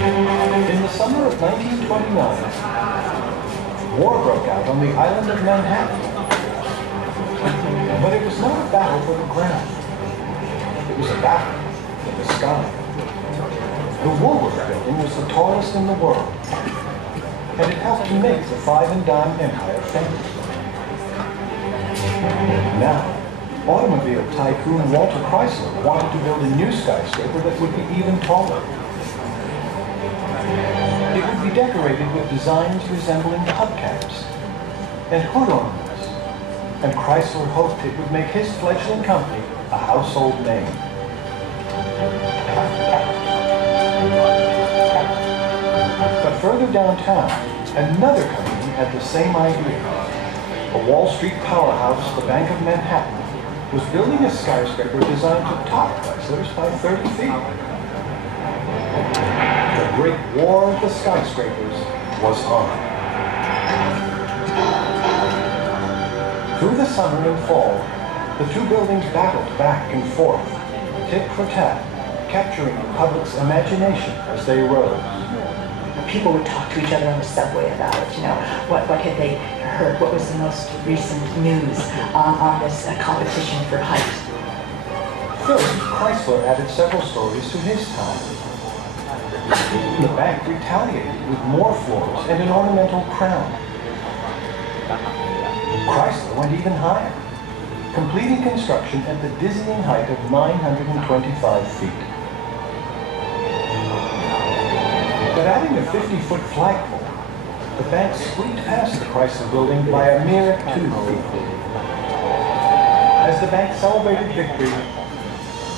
In the summer of 1929, war broke out on the island of Manhattan. But it was not a battle for the ground. It was a battle for the sky. The Woolworth Building was the tallest in the world, and it helped to make the five and dime empire famous. Now, automobile tycoon Walter Chrysler wanted to build a new skyscraper that would be even taller. It would be decorated with designs resembling hubcaps and hood ornaments, and Chrysler hoped it would make his fledgling company a household name. But further downtown, another company had the same idea. A Wall Street powerhouse, the Bank of Manhattan, was building a skyscraper designed to top Chrysler's by 30 feet. The Great War of the Skyscrapers was on. Through the summer and fall, the two buildings battled back and forth, tit for tat, capturing the public's imagination as they rose. People would talk to each other on the subway about it, what had they heard, what was the most recent news on this competition for height. First, Chrysler added several stories to his time. The bank retaliated with more floors and an ornamental crown. Chrysler went even higher, completing construction at the dizzying height of 925 feet. But adding a 50-foot flagpole, the bank squeaked past the Chrysler building by a mere 2 feet. As the bank celebrated victory,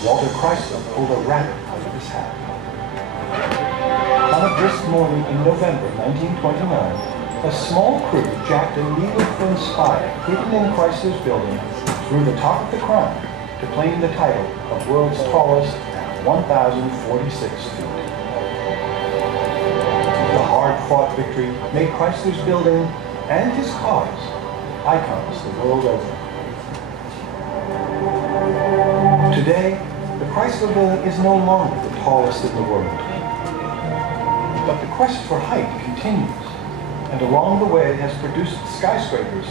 Walter Chrysler pulled a rabbit out of his hat. On a brisk morning in November 1929, a small crew jacked a needle-thin spire hidden in Chrysler's building through the top of the crown to claim the title of world's tallest at 1,046 feet. The hard-fought victory made Chrysler's building and his cars icons the world over. Today, the Chrysler building is no longer the tallest in the world. But the quest for height continues, and along the way has produced skyscrapers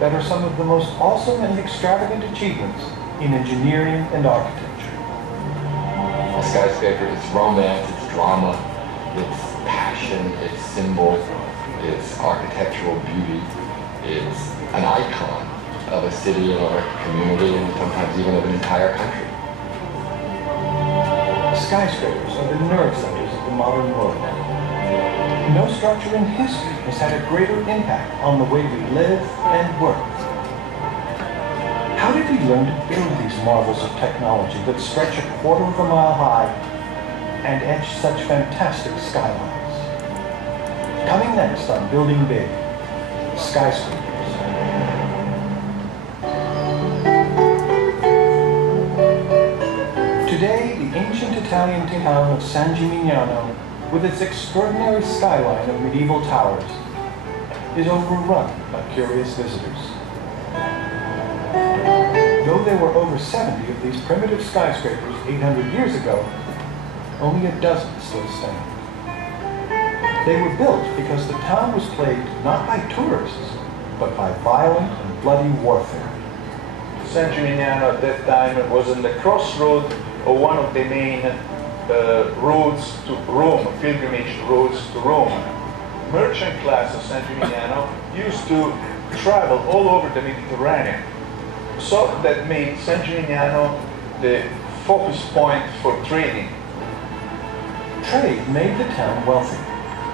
that are some of the most awesome and extravagant achievements in engineering and architecture. A skyscraper is romance, it's drama, it's passion, it's symbol, it's architectural beauty, it's an icon of a city or a community and sometimes even of an entire country. Skyscrapers are the nerve centers of the modern world. No structure in history has had a greater impact on the way we live and work. How did we learn to build these marvels of technology that stretch a quarter of a mile high and etch such fantastic skylines? Coming next on Building Big, skyscrapers. Today, the ancient Italian town of San Gimignano, with its extraordinary skyline of medieval towers, is overrun by curious visitors. Though there were over 70 of these primitive skyscrapers 800 years ago, only a dozen still stand. They were built because the town was plagued not by tourists, but by violent and bloody warfare. San Gimignano at that time was on the crossroad of one of the main roads to Rome, pilgrimage roads to Rome. Merchant class of San Gimignano used to travel all over the Mediterranean. So that made San Gimignano the focus point for trading. Trade made the town wealthy,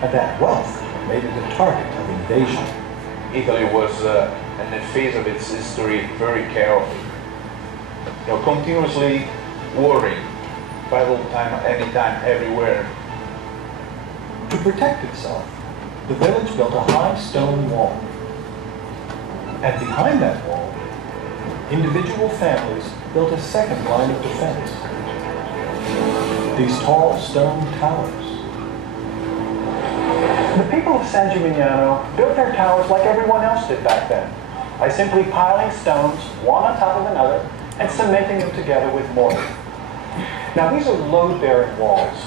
and that wealth made it a target of invasion. Italy was, in the phase of its history, very chaotic. Continuously warring, battle time, anytime, everywhere. To protect itself, the village built a high stone wall. And behind that wall, individual families built a second line of defense. These tall stone towers. The people of San Gimignano built their towers like everyone else did back then, by simply piling stones one on top of another and cementing them together with mortar. Now these are load-bearing walls,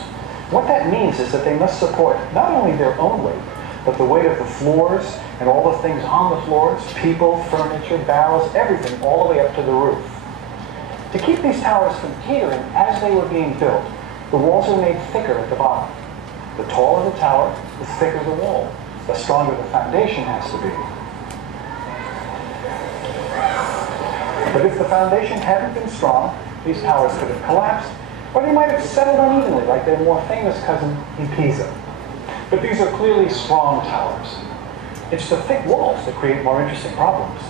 What that means is that they must support not only their own weight, but the weight of the floors and all the things on the floors, people, furniture, barrels, everything, all the way up to the roof. To keep these towers from teetering as they were being built, the walls were made thicker at the bottom. The taller the tower, the thicker the wall, the stronger the foundation has to be. But if the foundation hadn't been strong, these towers could have collapsed, or they might have settled unevenly like their more famous cousin in Pisa. But these are clearly strong towers. It's the thick walls that create more interesting problems.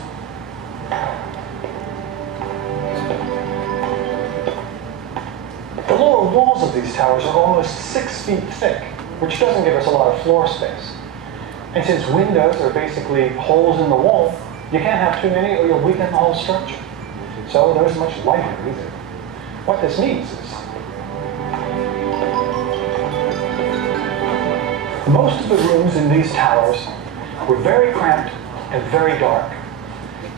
The lower walls of these towers are almost 6 feet thick, which doesn't give us a lot of floor space. And since windows are basically holes in the wall, you can't have too many or you'll weaken the whole structure. So there's much light here either. What this means is most of the rooms in these towers were very cramped and very dark.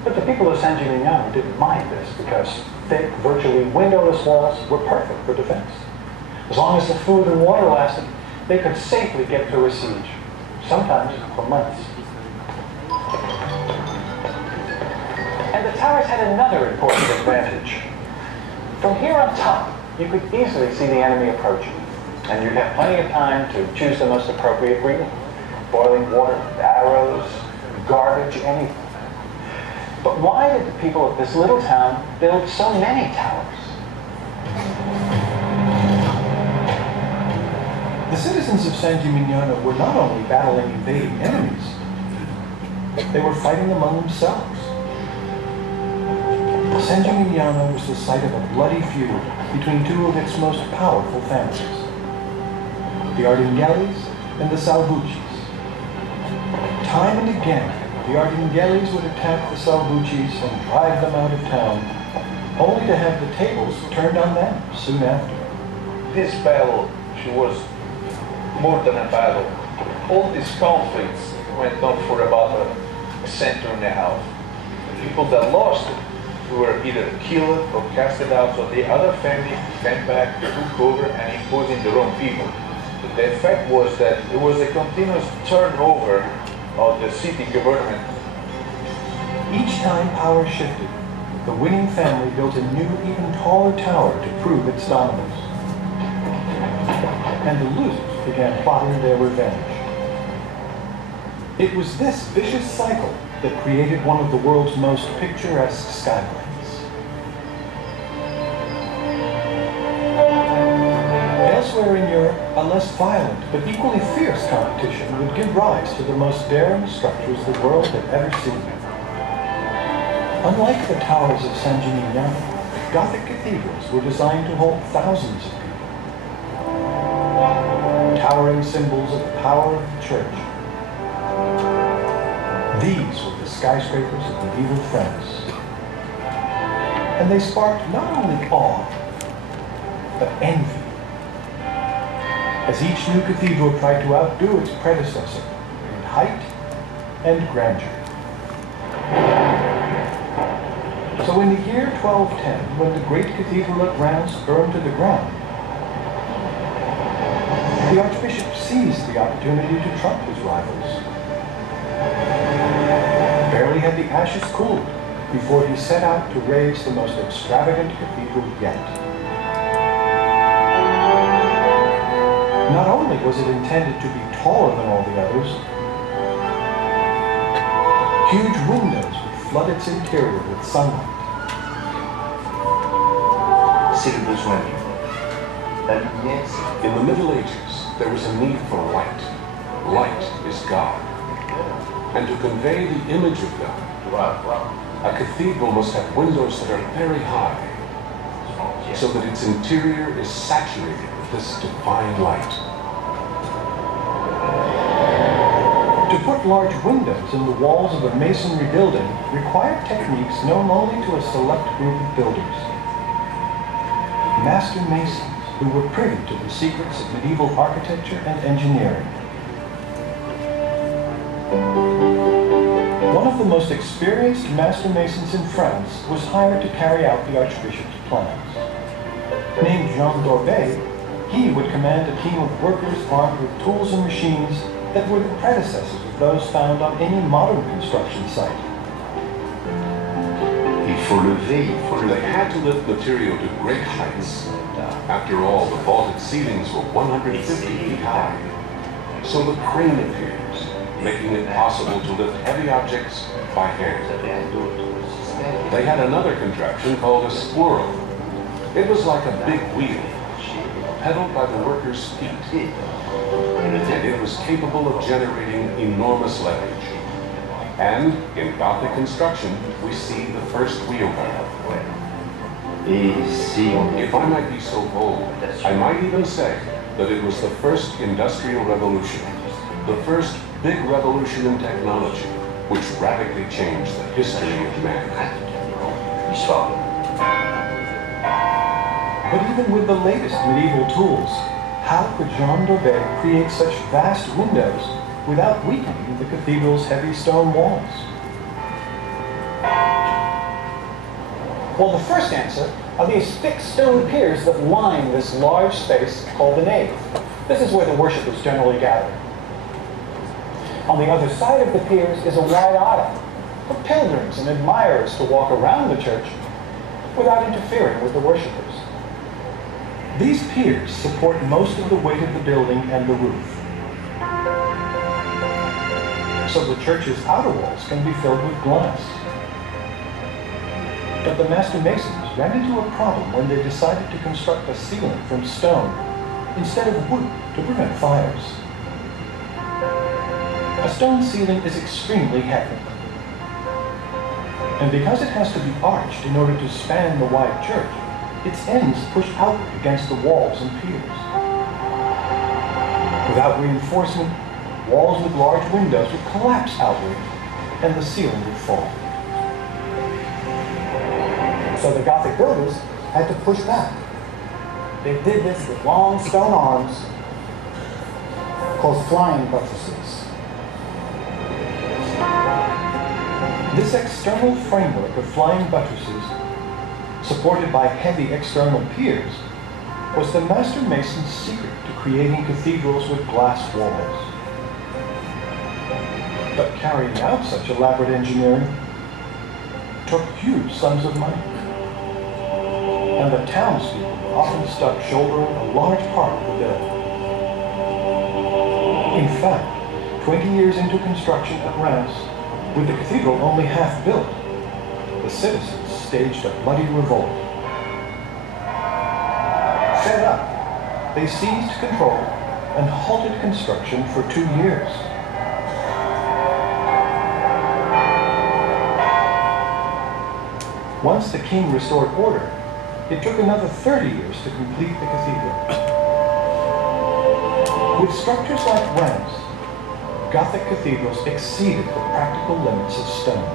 But the people of San Gimignano didn't mind this because thick, virtually windowless walls were perfect for defense. As long as the food and water lasted, they could safely get through a siege, sometimes for months. And the towers had another important advantage. From here on top, you could easily see the enemy approaching, and you'd have plenty of time to choose the most appropriate greeting. Boiling water, arrows, garbage, anything. But why did the people of this little town build so many towers? The citizens of San Gimignano were not only battling invading enemies, they were fighting among themselves. San Gimignano was the site of a bloody feud between two of its most powerful families, the Ardinghellis and the Salvuccis. Time and again, the Ardinghellis would attack the Salvuccis and drive them out of town, only to have the tables turned on them soon after. This battle, she was more than a battle. All these conflicts went on for about a century and a half. The people that lost were either killed or casted out, so the other family came back, took over, and imposing their own people. The effect was that it was a continuous turnover of the city government. Each time power shifted, the winning family built a new, even taller tower to prove its dominance. And the losers began plotting their revenge. It was this vicious cycle that created one of the world's most picturesque skylines. Elsewhere in Europe, a less violent but equally fierce competition would give rise to the most daring structures the world had ever seen. Unlike the towers of San Gimignano, Gothic cathedrals were designed to hold thousands of people. Towering symbols of the power of the church. These were the skyscrapers of medieval France. And they sparked not only awe, but envy, as each new cathedral tried to outdo its predecessor in height and grandeur. So in the year 1210, when the great cathedral at Reims burned to the ground, the Archbishop seized the opportunity to trump his rivals. Barely had the ashes cooled before he set out to raise the most extravagant cathedral yet. Not only was it intended to be taller than all the others, huge windows would flood its interior with sunlight. In the Middle Ages, there was a need for light. Light is God. And to convey the image of God, a cathedral must have windows that are very high, so that its interior is saturated with this divine light. To put large windows in the walls of a masonry building required techniques known only to a select group of builders. Master masons who were privy to the secrets of medieval architecture and engineering. One of the most experienced master masons in France was hired to carry out the Archbishop's plans. Named Jean d'Orbay, He would command a team of workers armed with tools and machines that were the predecessors of those found on any modern construction site. They had to lift material to great heights. After all, the vaulted ceilings were 150 feet high. So the crane appears, making it possible to lift heavy objects by hand. They had another contraption called a squirrel. It was like a big wheel, pedaled by the workers' feet. And it was capable of generating enormous leverage. And in Gothic construction, we see the first wheelbarrow. If I might be so bold, I might even say that it was the first industrial revolution, the first big revolution in technology, which radically changed the history of man. But even with the latest medieval tools, how could Jean Daudet create such vast windows without weakening the cathedral's heavy stone walls? Well, the first answer are these thick stone piers that line this large space called the nave. This is where the worshippers generally gather. On the other side of the piers is a wide aisle for pilgrims and admirers to walk around the church without interfering with the worshippers. These piers support most of the weight of the building and the roof. So the church's outer walls can be filled with glass. But the master masons ran into a problem when they decided to construct a ceiling from stone instead of wood to prevent fires. A stone ceiling is extremely heavy. And because it has to be arched in order to span the wide church, its ends push outward against the walls and piers. Without reinforcement, walls with large windows would collapse outward and the ceiling would fall. So the Gothic builders had to push back. They did this with long stone arms called flying buttresses. This external framework of flying buttresses, supported by heavy external piers, was the master mason's secret to creating cathedrals with glass walls. But carrying out such elaborate engineering took huge sums of money. And the townspeople were often stuck shouldering a large part of the bill. In fact, 20 years into construction at Reims, with the cathedral only half built, the citizens staged a bloody revolt. Fed up, they seized control and halted construction for 2 years. Once the king restored order, it took another 30 years to complete the cathedral. With structures like Reims, Gothic cathedrals exceeded the practical limits of stone.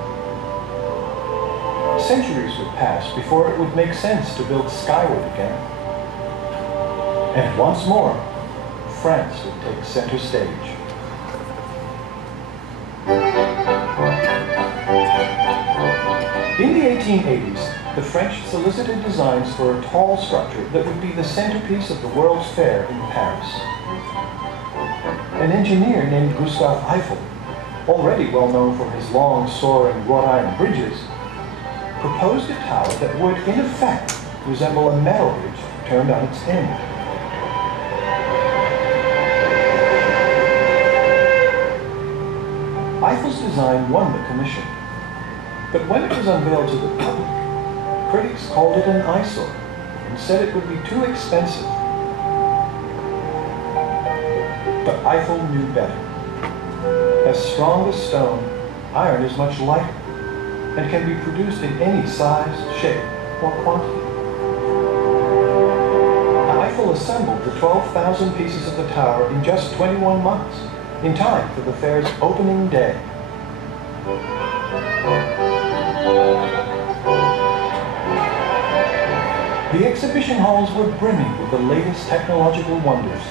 Centuries would pass before it would make sense to build skyward again. And once more, France would take center stage. In the 1880s, the French solicited designs for a tall structure that would be the centerpiece of the World's Fair in Paris. An engineer named Gustave Eiffel, already well known for his long, soaring wrought iron bridges, proposed a tower that would, in effect, resemble a metal bridge turned on its end. Eiffel's design won the commission, but when it was unveiled to the public, critics called it an eyesore and said it would be too expensive. But Eiffel knew better. As strong as stone, iron is much lighter and can be produced in any size, shape, or quantity. Eiffel assembled the 12,000 pieces of the tower in just 21 months, in time for the fair's opening day. The exhibition halls were brimming with the latest technological wonders,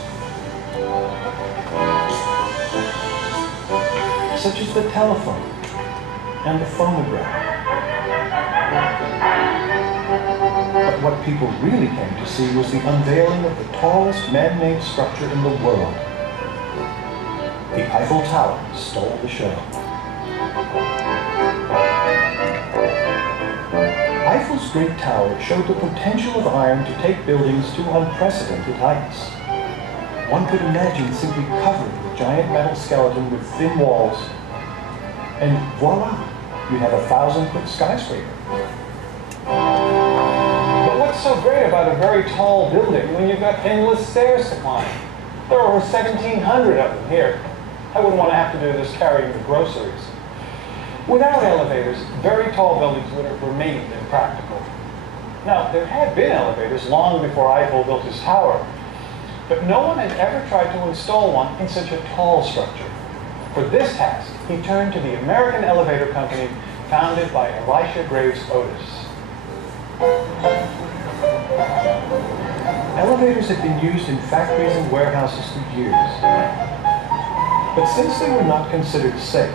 such as the telephone and the phonograph. But But what people really came to see was the unveiling of the tallest man-made structure in the world. The Eiffel Tower stole the show. Eiffel's Great Tower showed the potential of iron to take buildings to unprecedented heights. One could imagine simply covering the giant metal skeleton with thin walls, and voila, you'd have a 1,000-foot skyscraper. But what's so great about a very tall building when you've got endless stairs to climb? There are over 1,700 of them here. I wouldn't want to have to do this carrying the groceries. Without elevators, very tall buildings would have remained impractical. Now, there had been elevators long before Eiffel built his tower, but no one had ever tried to install one in such a tall structure. For this task, he turned to the American elevator company founded by Elisha Graves Otis. Elevators had been used in factories and warehouses for years. But since they were not considered safe,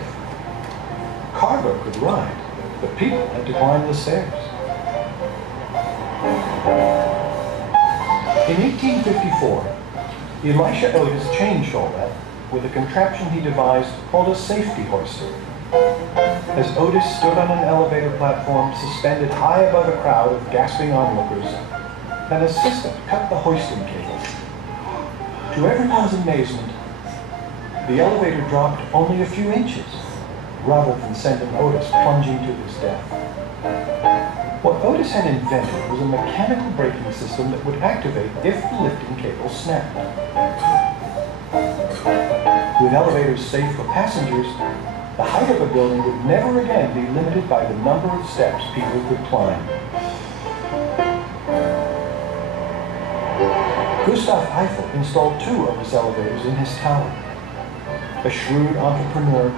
cargo could ride, but people had to climb the stairs. In 1854, Elisha Otis changed all that with a contraption he devised called a safety hoister. As Otis stood on an elevator platform suspended high above a crowd of gasping onlookers, an assistant cut the hoisting cable. To everyone's amazement, the elevator dropped only a few inches, rather than sending Otis plunging to his death. What Otis had invented was a mechanical braking system that would activate if the lifting cable snapped. With elevators safe for passengers, the height of a building would never again be limited by the number of steps people could climb. Gustav Eiffel installed 2 of his elevators in his tower. A shrewd entrepreneur,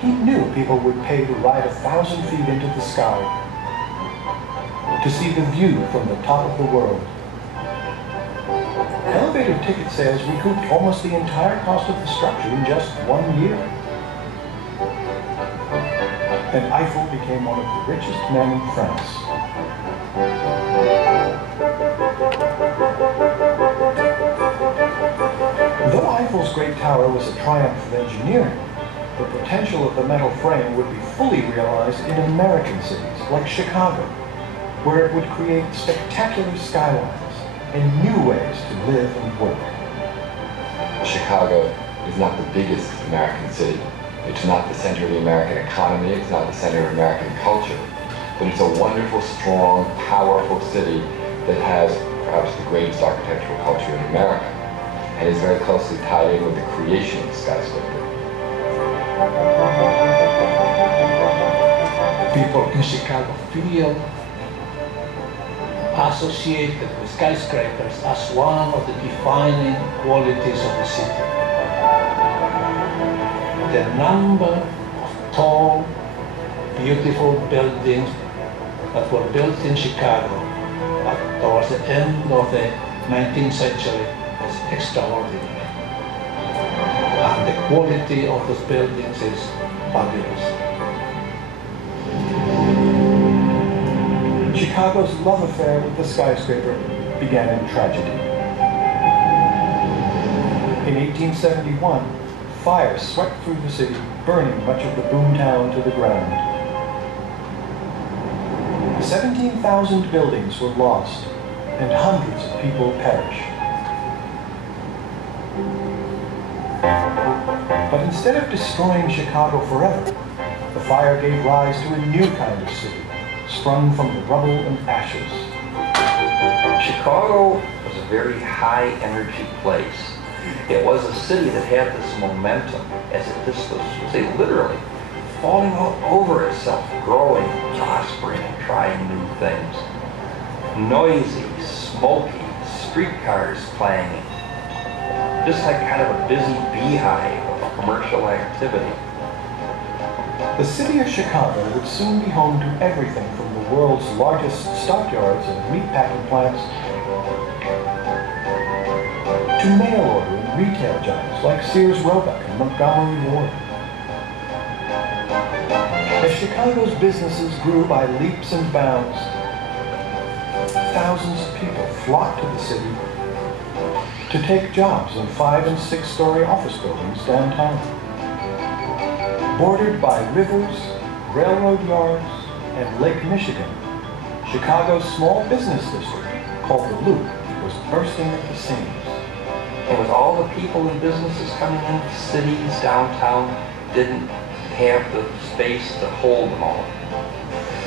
he knew people would pay to ride 1,000 feet into the sky, to see the view from the top of the world. Elevator ticket sales recouped almost the entire cost of the structure in just 1 year. And Eiffel became one of the richest men in France. Though Eiffel's Great Tower was a triumph of engineering, the potential of the metal frame would be fully realized in American cities like Chicago, where it would create spectacular skylines and new ways to live and work. Chicago is not the biggest American city. It's not the center of the American economy. It's not the center of American culture. But it's a wonderful, strong, powerful city that has perhaps the greatest architectural culture in America, and is very closely tied in with the creation of skyscraper. People in Chicago feel associated with skyscrapers as one of the defining qualities of the city. The number of tall, beautiful buildings that were built in Chicago towards the end of the 19th century was extraordinary. And the quality of those buildings is fabulous. Chicago's love affair with the skyscraper began in tragedy. In 1871, fire swept through the city, burning much of the boomtown to the ground. 17,000 buildings were lost, and hundreds of people perished. But instead of destroying Chicago forever, the fire gave rise to a new kind of city, sprung from the rubble and ashes. Chicago was a very high energy place. It was a city that had this momentum as if this was literally falling all over itself, growing, prospering, and trying new things. Noisy, smoky, streetcars clanging. Just like kind of a busy beehive of commercial activity. The city of Chicago would soon be home to everything from the world's largest stockyards and meatpacking plants to mail order and retail giants like Sears Roebuck and Montgomery Ward. As Chicago's businesses grew by leaps and bounds, thousands of people flocked to the city to take jobs in 5- and 6-story office buildings downtown. Bordered by rivers, railroad yards, and Lake Michigan, Chicago's small business district, called the Loop, was bursting at the seams. And with all the people and businesses coming into cities, downtown didn't have the space to hold them all.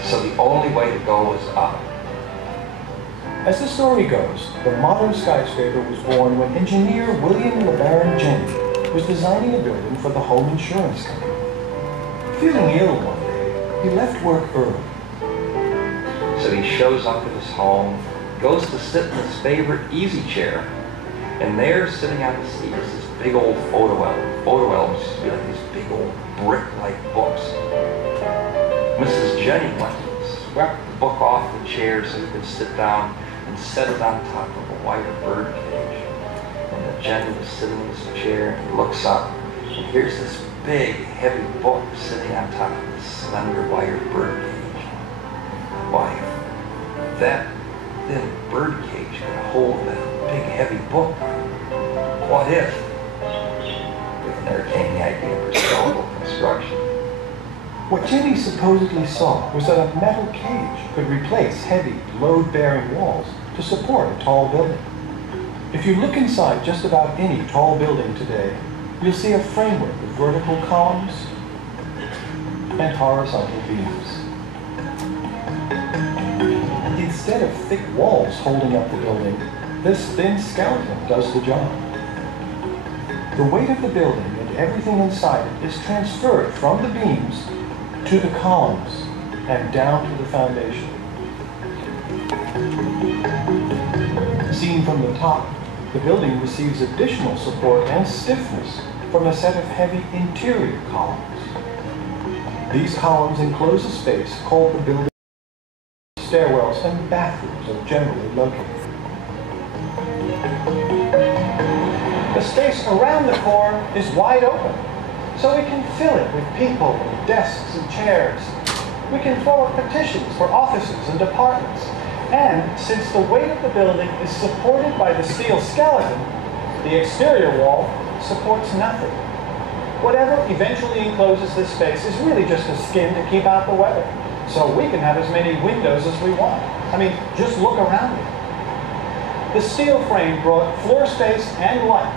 So the only way to go was up. As the story goes, the modern skyscraper was born when engineer William LeBaron Jenney was designing a building for the home insurance company. Feeling ill one day, he left work early. So he shows up at his home, goes to sit in his favorite easy chair, and there, sitting on the seat, is this big old photo album. Photo albums used to be like these big old brick-like books. Mrs. Jenney went and swept the book off the chair so he could sit down and set it on top of a wire bird cage. And Jenney was sitting in his chair and he looks up, and here's this big, heavy book sitting on top of this slender wire bird cage. Why, if that thin bird cage could hold that big, heavy book, what if? And there came the idea for skeletal construction. What Jenney supposedly saw was that a metal cage could replace heavy, load-bearing walls to support a tall building. If you look inside just about any tall building today, you'll see a framework with vertical columns and horizontal beams. Instead of thick walls holding up the building, this thin skeleton does the job. The weight of the building and everything inside it is transferred from the beams to the columns and down to the foundation. Seen from the top, the building receives additional support and stiffness from a set of heavy interior columns. These columns enclose a space called the building. Stairwells and bathrooms are generally located. The space around the core is wide open, so we can fill it with people and desks and chairs. We can forward petitions for offices and departments. And since the weight of the building is supported by the steel skeleton, the exterior wall supports nothing. Whatever eventually encloses this space is really just a skin to keep out the weather. So we can have as many windows as we want. I mean, just look around it. The steel frame brought floor space and light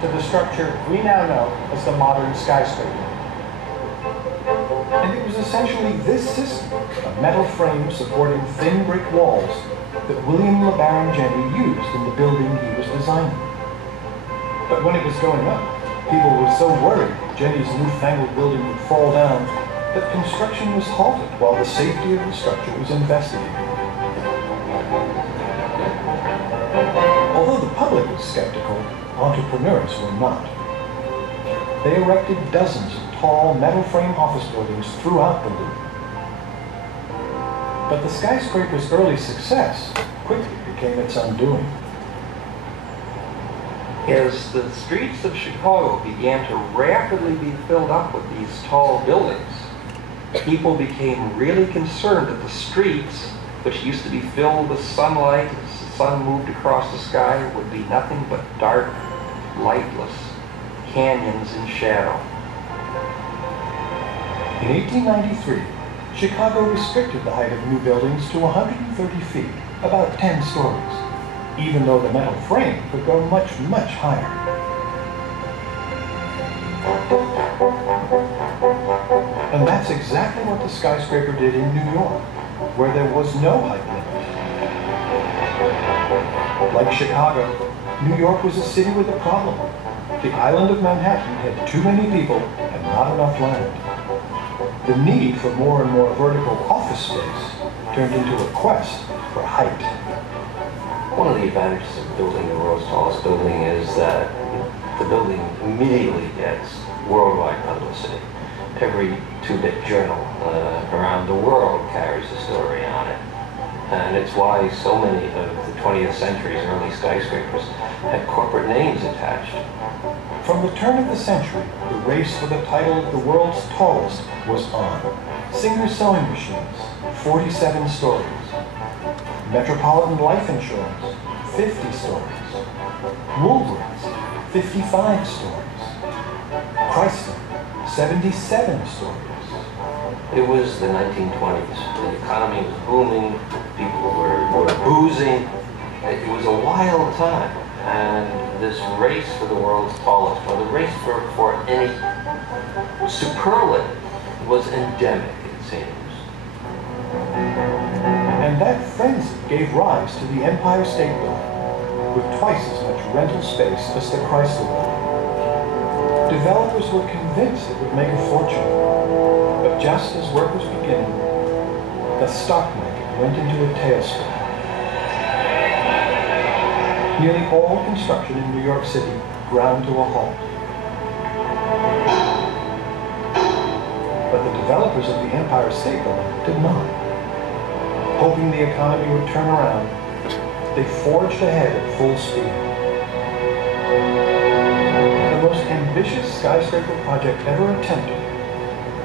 to the structure we now know as the modern skyscraper. And it was essentially this system, a metal frame supporting thin brick walls, that William LeBaron Jenney used in the building he was designing. But when it was going up, people were so worried Jenney's newfangled building would fall down that construction was halted while the safety of the structure was investigated. Although the public was skeptical, entrepreneurs were not. They erected dozens of tall metal frame office buildings throughout the Loop. But the skyscraper's early success quickly became its undoing. As the streets of Chicago began to rapidly be filled up with these tall buildings, people became really concerned that the streets, which used to be filled with sunlight as the sun moved across the sky, would be nothing but dark, lightless canyons in shadow. In 1893, Chicago restricted the height of new buildings to 130 feet, about 10 stories, even though the metal frame could go much, much higher. And that's exactly what the skyscraper did in New York, where there was no height limit. Like Chicago, New York was a city with a problem. The island of Manhattan had too many people and not enough land. The need for more and more vertical office space turned into a quest for height. One of the advantages of building the world's tallest building is that the building immediately gets worldwide publicity. Every two-bit journal around the world carries a story on it. And it's why so many of the 20th century's early skyscrapers had corporate names attached. From the turn of the century, the race for the title of the world's tallest was on. Singer sewing machines, 47 stories. Metropolitan Life Insurance, 50 stories. Woolworths, 55 stories. Chrysler, 77 stories. It was the 1920s. The economy was booming. People were boozing. It was a wild time. And this race for the world's tallest, or the race for any superlative, was endemic, it seems. And that frenzy gave rise to the Empire State Building, with twice as much rental space as the Chrysler Building. Developers were convinced it would make a fortune, but just as work was beginning, the stock market went into a tailspin. Nearly all construction in New York City ground to a halt. But the developers of the Empire State Building did not. Hoping the economy would turn around, they forged ahead at full speed. The most ambitious skyscraper project ever attempted,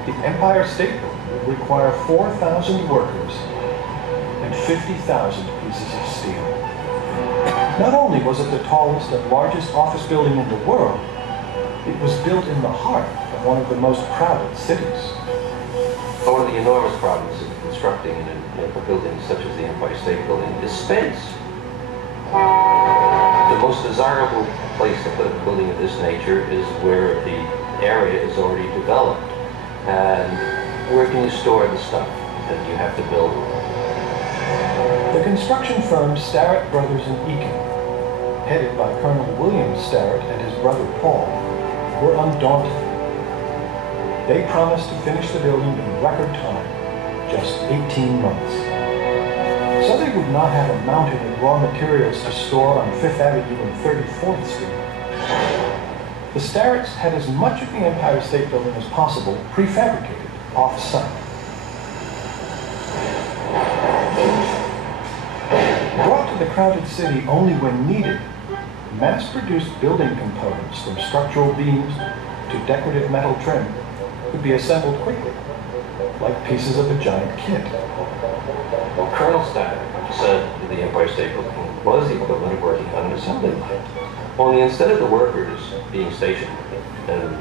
the Empire State Building would require 4,000 workers and 50,000 pieces of steel. Not only was it the tallest and largest office building in the world, it was built in the heart of one of the most crowded cities. One of the enormous problems of constructing a building such as the Empire State Building is space. The most desirable place to put a building of this nature is where the area is already developed. And where can you store the stuff that you have to build? The construction firm Starrett Brothers in Eakin, headed by Colonel William Starrett and his brother Paul, were undaunted. They promised to finish the building in record time, just 18 months. So they would not have a mountain of raw materials to store on 5th Avenue and 34th Street. The Starretts had as much of the Empire State Building as possible prefabricated off-site. Brought to the crowded city only when needed, mass-produced building components from structural beams to decorative metal trim could be assembled quickly, like pieces of a giant kit. Well, Colonel Starrett said the Empire State Building was the equivalent of working on an assembly line. Only instead of the workers being stationed and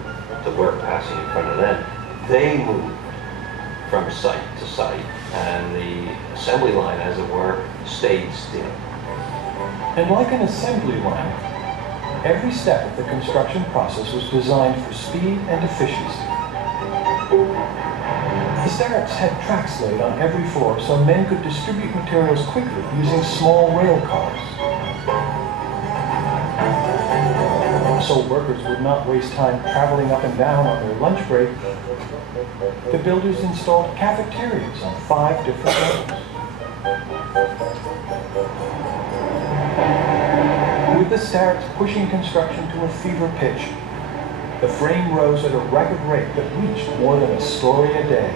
the work passing in front of them, they moved from site to site, and the assembly line, as it were, stayed still. And like an assembly line, every step of the construction process was designed for speed and efficiency. The Starretts had tracks laid on every floor so men could distribute materials quickly using small rail cars. So workers would not waste time traveling up and down on their lunch break. The builders installed cafeterias on 5 different levels. With the Starretts pushing construction to a fever pitch, the frame rose at a record rate that reached more than a story a day.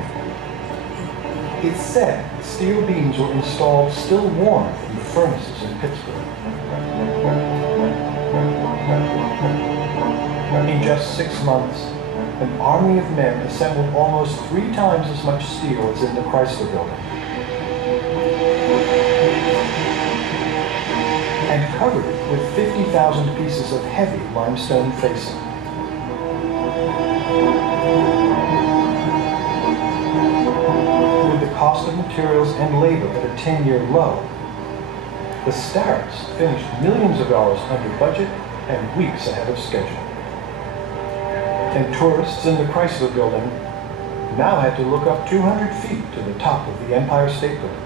It's said the steel beams were installed still warm in the furnaces in Pittsburgh. In just 6 months, an army of men assembled almost 3 times as much steel as in the Chrysler Building, and covered it with 50,000 pieces of heavy limestone facing. With the cost of materials and labor at a 10-year low, the Starretts finished millions of dollars under budget and weeks ahead of schedule. And tourists in the Chrysler Building now had to look up 200 feet to the top of the Empire State Building.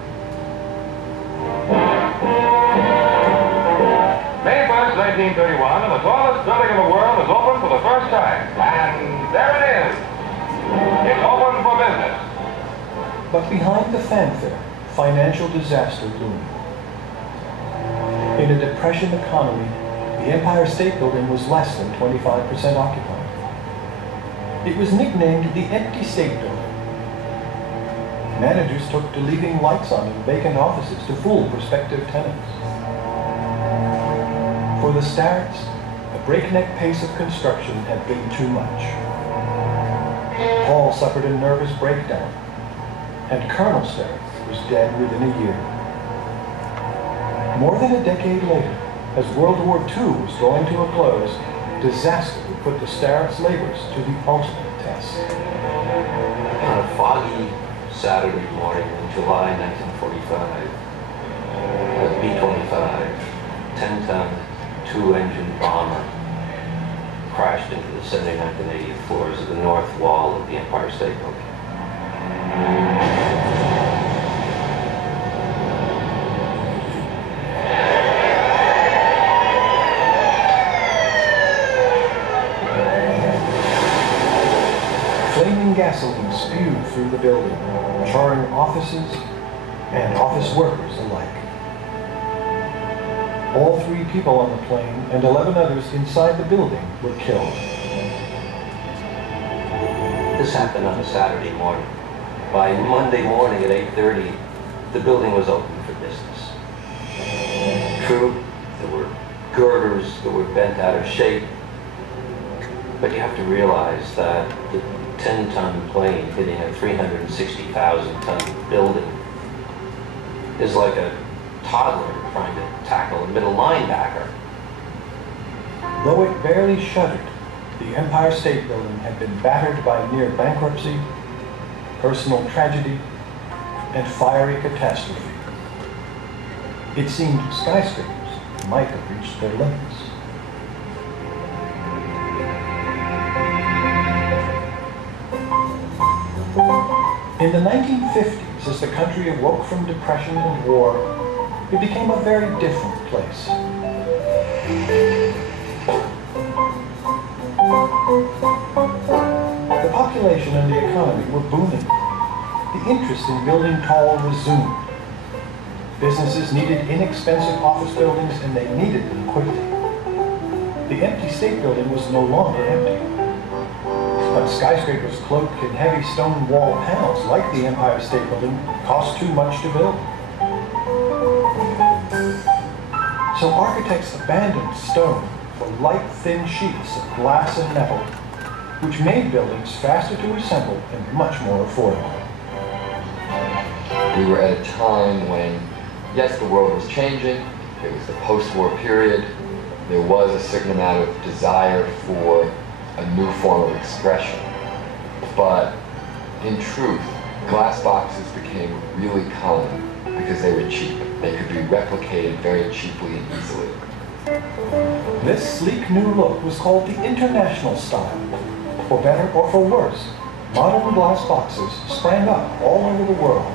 May 1st, 1931, and the tallest building in the world is open for the first time. And there it is. It's open for business. But behind the fanfare, financial disaster loomed. In a depression economy, the Empire State Building was less than 25% occupied. It was nicknamed the Empty State Building. Managers took to leaving lights on in vacant offices to fool prospective tenants. For the Starretts, the breakneck pace of construction had been too much. Paul suffered a nervous breakdown, and Colonel Starrett was dead within a year. More than a decade later, as World War II was drawing to a close, disaster would put the Starrett's labors to the ultimate test. On a foggy Saturday morning in July 1945, a B-25, 10-ton, two-engine bomber crashed into the 79th and 80th floors of the north wall of the Empire State Building. Flaming gasoline spewed through the building, charring offices and office workers alike. All 3 people on the plane and 11 others inside the building were killed. This happened on a Saturday morning. By Monday morning at 8:30, the building was open for business. True, there were girders that were bent out of shape, but you have to realize that the 10-ton plane hitting a 360,000-ton building is like a toddler trying to tackle a middle linebacker. Though it barely shuddered, the Empire State Building had been battered by near bankruptcy, personal tragedy, and fiery catastrophe. It seemed skyscrapers might have reached their limits. In the 1950s, as the country awoke from depression and war, it became a very different place. The population and the economy were booming. The interest in building tall resumed. Businesses needed inexpensive office buildings, and they needed them quickly. The empty State Building was no longer empty. But skyscrapers cloaked in heavy stone wall panels like the Empire State Building cost too much to build. So architects abandoned stone for light, thin sheets of glass and metal, which made buildings faster to assemble and much more affordable. We were at a time when, yes, the world was changing. It was the post-war period. There was a certain amount of desire for a new form of expression. But in truth, glass boxes became really common because they were cheap. They could be replicated very cheaply and easily. This sleek new look was called the international style. For better or for worse, modern glass boxes sprang up all over the world.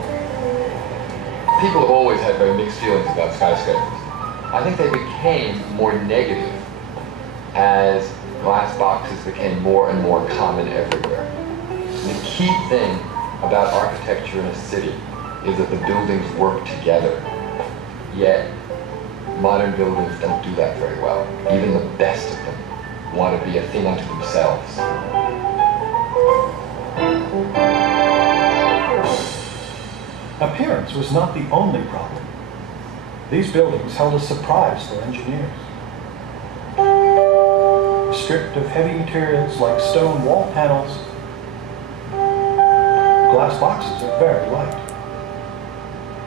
People have always had very mixed feelings about skyscrapers. I think they became more negative as glass boxes became more and more common everywhere. The key thing about architecture in a city is that the buildings work together. Yet, modern buildings don't do that very well. Even the best of them want to be a thing unto themselves. Appearance was not the only problem. These buildings held a surprise for engineers. Stripped of heavy materials like stone wall panels, glass boxes are very light.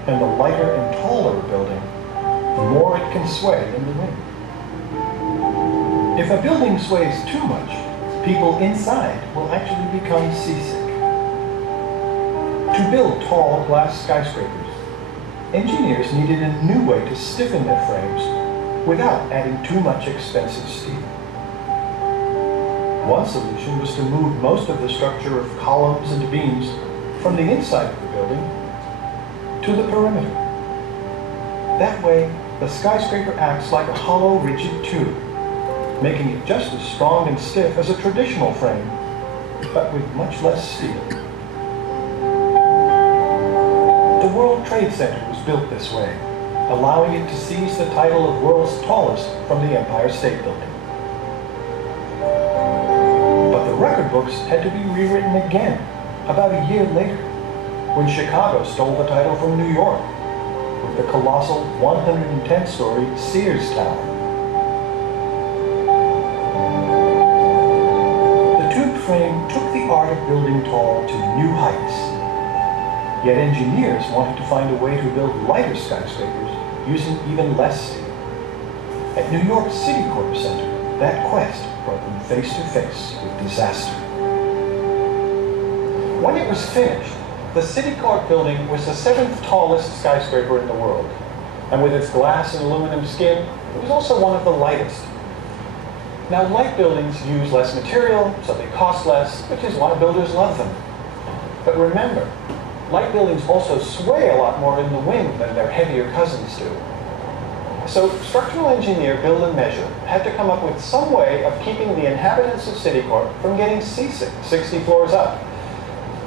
And the lighter and taller a building, the more it can sway in the wind. If a building sways too much, people inside will actually become seasick. To build tall glass skyscrapers, engineers needed a new way to stiffen their frames without adding too much expensive steel. One solution was to move most of the structure of columns and beams from the inside of the building to the perimeter. That way, the skyscraper acts like a hollow, rigid tube, making it just as strong and stiff as a traditional frame, but with much less steel. The World Trade Center was built this way, allowing it to seize the title of world's tallest from the Empire State Building. But the record books had to be rewritten again about a year later, when Chicago stole the title from New York with the colossal 110-story Sears Tower. The tube frame took the art of building tall to new heights. Yet engineers wanted to find a way to build lighter skyscrapers using even less steel. At New York City Corp Center, that quest brought them face to face with disaster. When it was finished, the City Corp building was the 7th tallest skyscraper in the world. And with its glass and aluminum skin, it was also one of the lightest. Now, light buildings use less material, so they cost less, which is why builders love them. But remember, light buildings also sway a lot more in the wind than their heavier cousins do. So structural engineer Bill LeMessurier had to come up with some way of keeping the inhabitants of City Corp from getting seasick 60 floors up.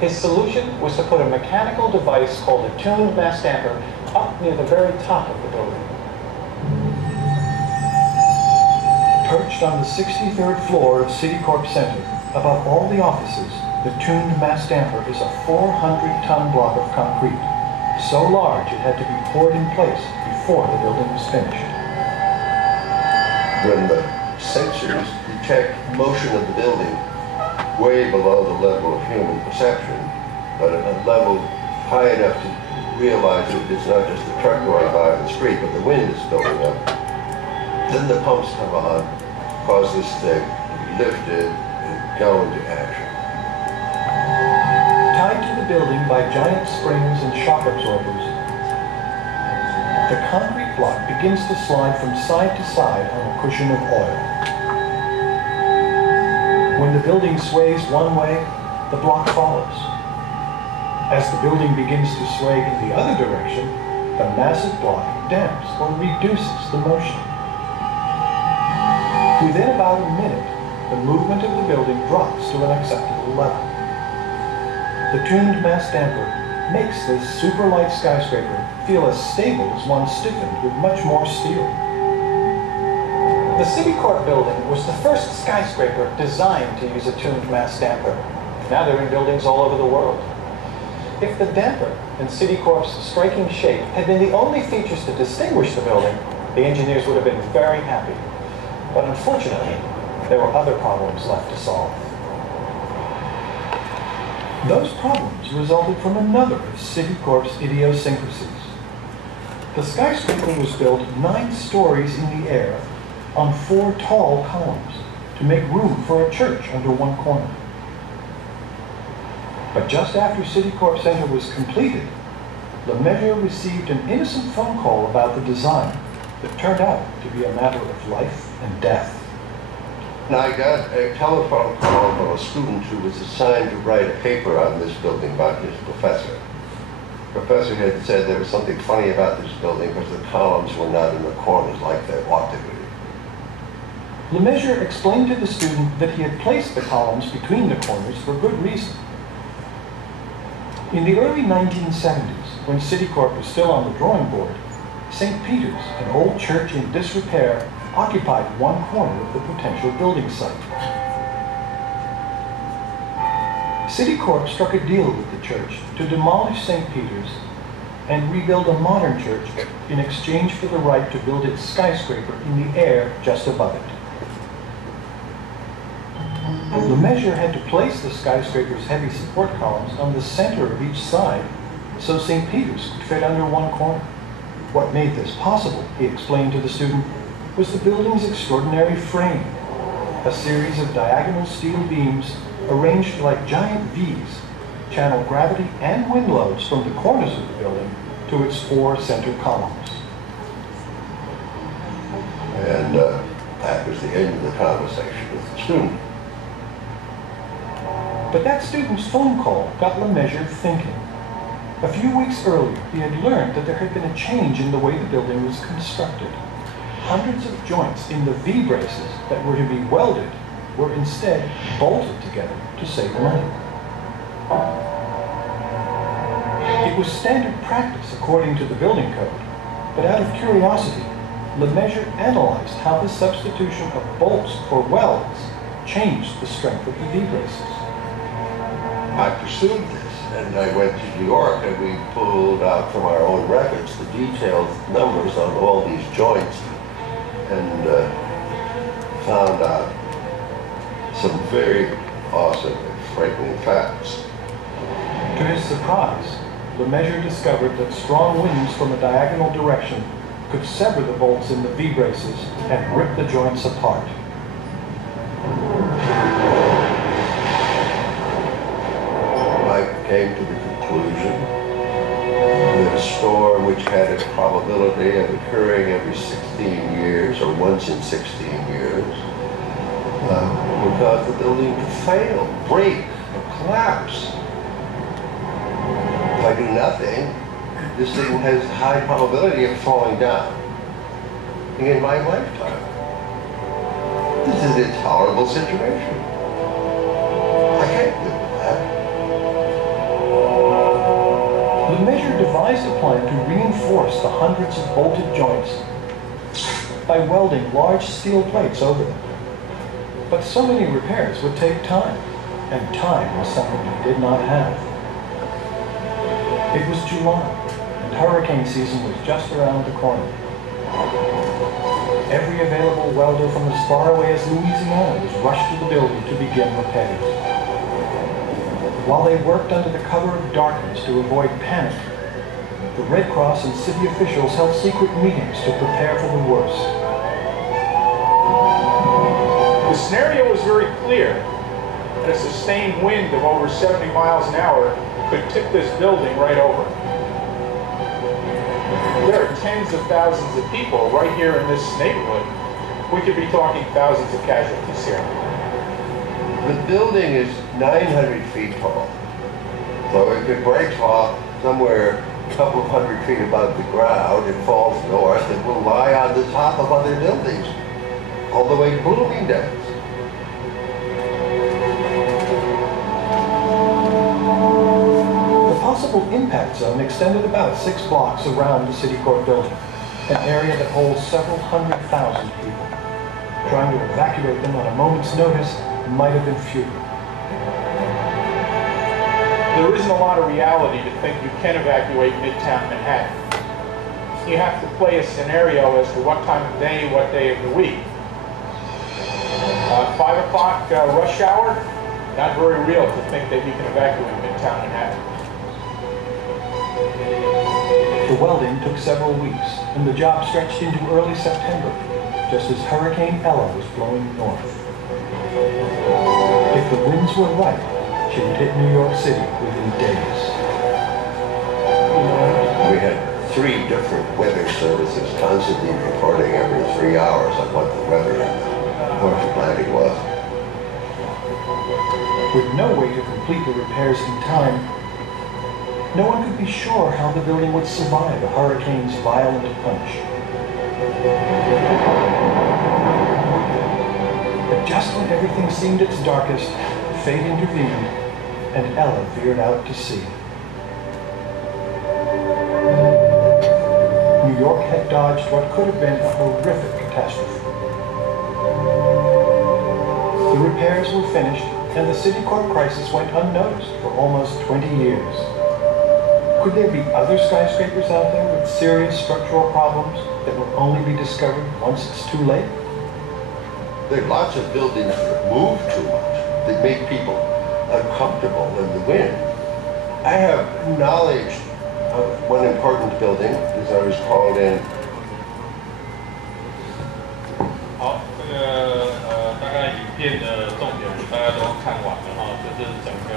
His solution was to put a mechanical device called a tuned mass damper up near the very top of the building. Perched on the 63rd floor of City Corp Center, above all the offices, the tuned mass damper is a 400-ton block of concrete, so large it had to be poured in place before the building was finished. When the sensors detect motion of the building way below the level of human perception, but at a level high enough to realize that it's not just the truck going by on the street, but the wind is building up, then the pumps come on, cause this thing to be lifted and go into action. Tied to the building by giant springs and shock absorbers, the concrete block begins to slide from side to side on a cushion of oil. When the building sways one way, the block follows. As the building begins to sway in the other direction, the massive block damps or reduces the motion. Within about a minute, the movement of the building drops to an acceptable level. The tuned mass damper makes this super light skyscraper feel as stable as one stiffened with much more steel. The City Corp building was the first skyscraper designed to use a tuned mass damper. Now they're in buildings all over the world. If the damper and City Corp's striking shape had been the only features to distinguish the building, the engineers would have been very happy. But unfortunately, there were other problems left to solve. Those problems resulted from another of City Corp's idiosyncrasies. The skyscraper was built 9 stories in the air on 4 tall columns to make room for a church under one corner. But just after City Corp Center was completed, LeMessurier received an innocent phone call about the design that turned out to be a matter of life and death. And I got a telephone call from a student who was assigned to write a paper on this building by his professor. The professor had said there was something funny about this building because the columns were not in the corners like they ought to be. LeMessurier explained to the student that he had placed the columns between the corners for good reason. In the early 1970s, when City Corp was still on the drawing board, St. Peter's, an old church in disrepair, occupied one corner of the potential building site. City Corp struck a deal with the church to demolish St. Peter's and rebuild a modern church in exchange for the right to build its skyscraper in the air just above it. LeMessurier had to place the skyscraper's heavy support columns on the center of each side so St. Peter's could fit under one corner. What made this possible, he explained to the student, was the building's extraordinary frame, a series of diagonal steel beams arranged like giant V's, channel gravity and wind loads from the corners of the building to its 4 center columns. And that was the end of the conversation with the student. But that student's phone call got LeMessurier thinking. A few weeks earlier, he had learned that there had been a change in the way the building was constructed. Hundreds of joints in the V-braces that were to be welded were instead bolted together to save money. It was standard practice according to the building code, but out of curiosity, LeMessurier analyzed how the substitution of bolts for welds changed the strength of the V-braces. I pursued this, and I went to New York, and we pulled out from our own records the detailed numbers on all these joints, and found out some very awesome and frightening facts. To his surprise, LeMessurier discovered that strong winds from a diagonal direction could sever the bolts in the V-braces and rip the joints apart. I came to the conclusion that a storm which had a probability of occurring every 16 years or once in 16 years would cause the building to fail, break, or collapse. If I do nothing, this thing has a high probability of falling down in my lifetime. This is an intolerable situation. I can't live with that. The measure devised a plan to reinforce the hundreds of bolted joints by welding large steel plates over them. But so many repairs would take time, and time was something he did not have. It was July, and hurricane season was just around the corner. Every available welder from as far away as Louisiana was rushed to the building to begin repairs. While they worked under the cover of darkness to avoid panic, the Red Cross and city officials held secret meetings to prepare for the worst. The scenario was very clear that a sustained wind of over 70 miles an hour could tip this building right over. There are tens of thousands of people right here in this neighborhood. We could be talking thousands of casualties here. The building is 900 feet tall. So if it breaks off somewhere a couple of hundred feet above the ground and falls north, it will lie on the top of other buildings, all the way to Bloomingdale's. The possible impact zone extended about 6 blocks around the City Court building, an area that holds several 100,000 people. Trying to evacuate them on a moment's notice might have been futile. There isn't a lot of reality to think you can evacuate Midtown Manhattan. You have to play a scenario as to what time of day, what day of the week. 5 o'clock rush hour, not very real to think that you can evacuate Midtown Manhattan. The welding took several weeks, and the job stretched into early September, just as Hurricane Ella was blowing north. If the winds were right, she would hit New York City within days. We had 3 different weather services constantly reporting every 3 hours on what the weather in the North Atlantic was. With no way to complete the repairs in time, no one could be sure how the building would survive a hurricane's violent punch. But just when everything seemed its darkest, fate intervened, and Ella veered out to sea. New York had dodged what could have been a horrific catastrophe. The repairs were finished, and the City Court crisis went unnoticed for almost 20 years. Could there be other skyscrapers out there with serious structural problems that will only be discovered once it's too late? There are lots of buildings that move too much, that make people uncomfortable in the wind. I have knowledge of one important building because I was called in. 好，这个大概影片的重点大家都看完了哈，这是整个